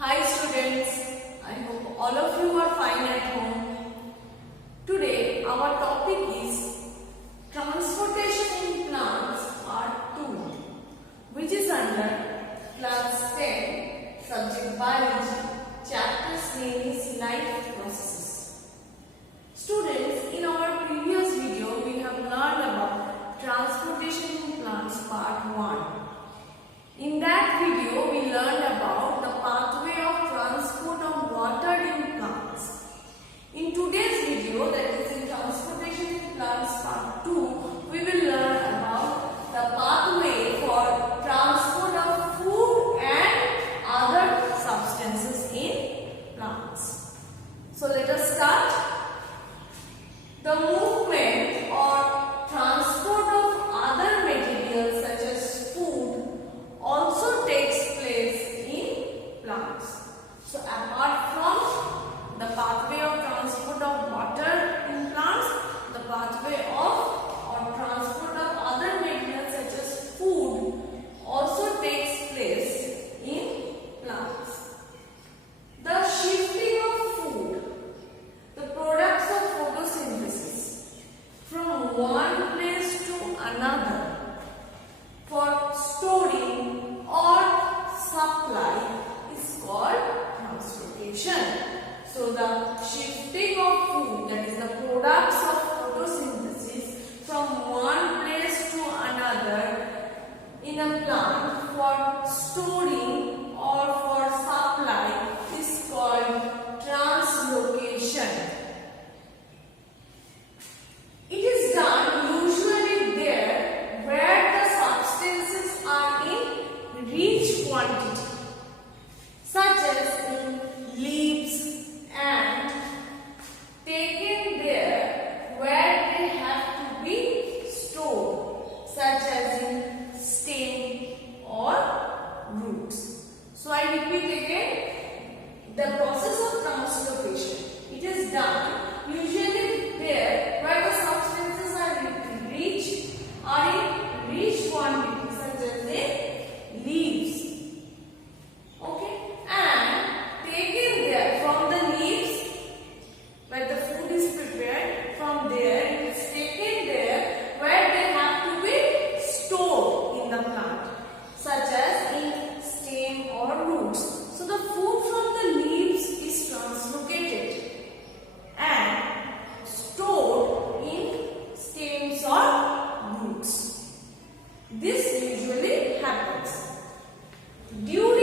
Hi students, I hope all of you are fine at home. Today our topic is Transportation in Plants Part 2, which is under Class 10, Subject Biology. Chapter's name is Life Processes. Students, in our previous video we have learned about Transportation in Plants Part 1. In that video, we learned about the pathway of transport of water in plants. In today's video, that is in Transportation in Plants Part 2, we will learn about the pathway for transport of food and other substances in plants. So let us start. The movement or transport of other materials such as food also takes place in plants. So apart from the pathway of transport of water in plants, the pathway of or transport of other materials such as food also takes place in plants. The shifting of food, the products of photosynthesis, from one place to another for storing or supply is called transportation. So the shifting of food, that is the products of photosynthesis, from one place to another in a plant for storing or for supply is called translocation. It is done usually there where the substances are in rich quantity, such as in leaves, and taken there where they have to be stored, such as in stem or roots. So I repeat again, the process of translocation, it is done usually there where the substances are in rich quantity, such as in leaves. Okay, and taken there from the leaves where the food is prepared, from there it is taken there where they have to be stored in the plant, such as in stem or roots. So the food from the leaves is translocated and stored in stems or roots. This usually happens during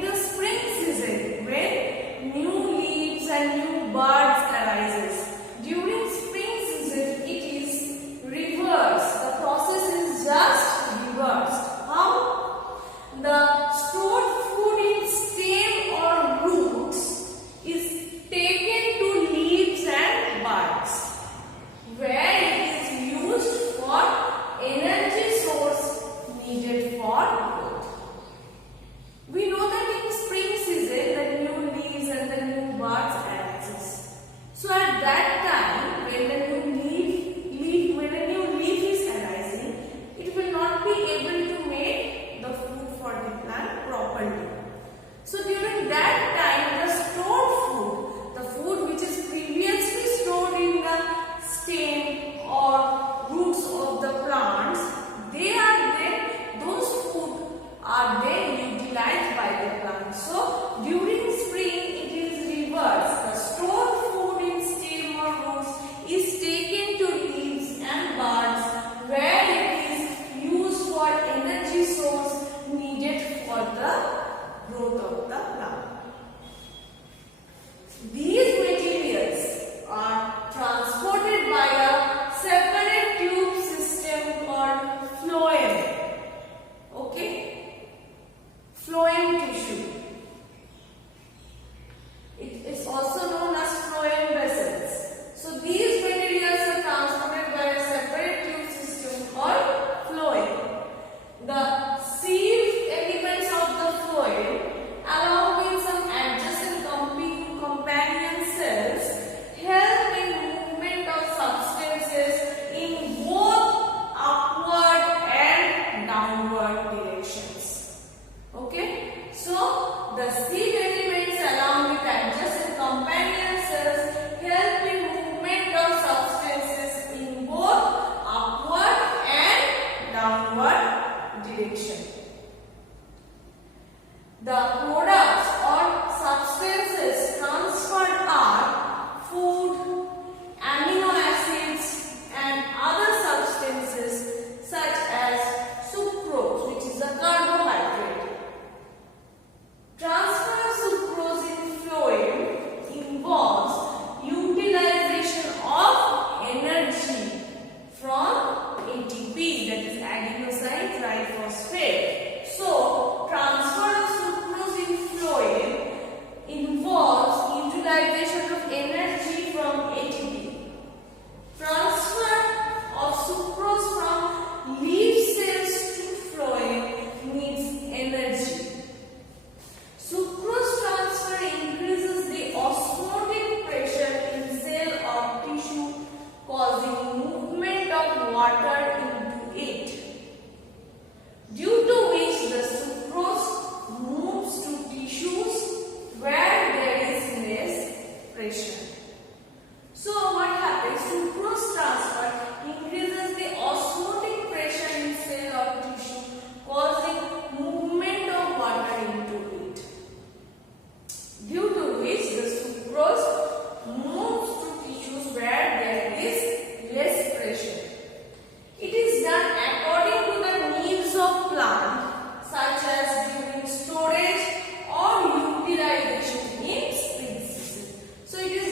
the spring season, when new leaves and new buds arises. During spring season, it is reversed. The process is just reversed. How? The stored food in stem or roots is taken to leaves and buds, where it is used for energy source needed for growth. We know that in spring season the new leaves and the new buds arises.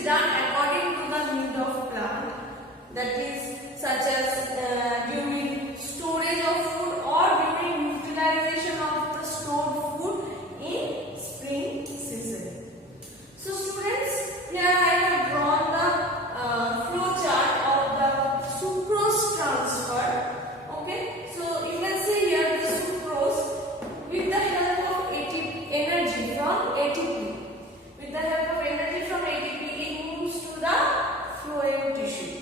is done according to the need of plant, that is such as during storage of food or during utilization of the stored food in spring season. So students, here I have drawn the flow chart of the sucrose transfer. Okay, so you can see here the sucrose with the help of energy from ATP. With the help of energy from ATP, it moves to the phloem tissue,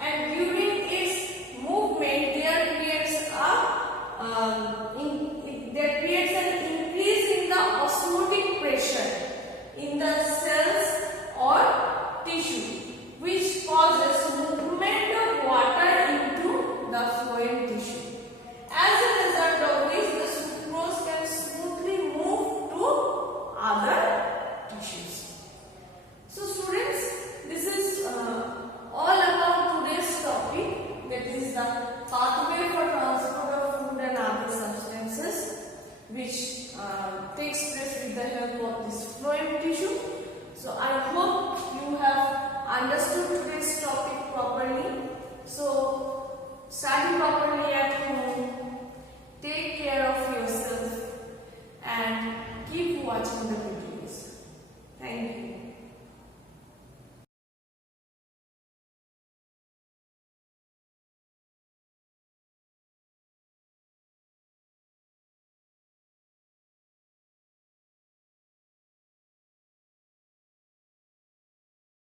and during its movement, there creates an increase in the osmotic pressure in the cells or tissue, which causes movement of water into the phloem tissue. As a result of which, the sucrose can smoothly move to other tissues. So students, this is all about today's topic, that is the pathway for transport of food and other substances, which takes place with the help of this phloem tissue. So I hope you have understood today's topic properly. So study properly at home.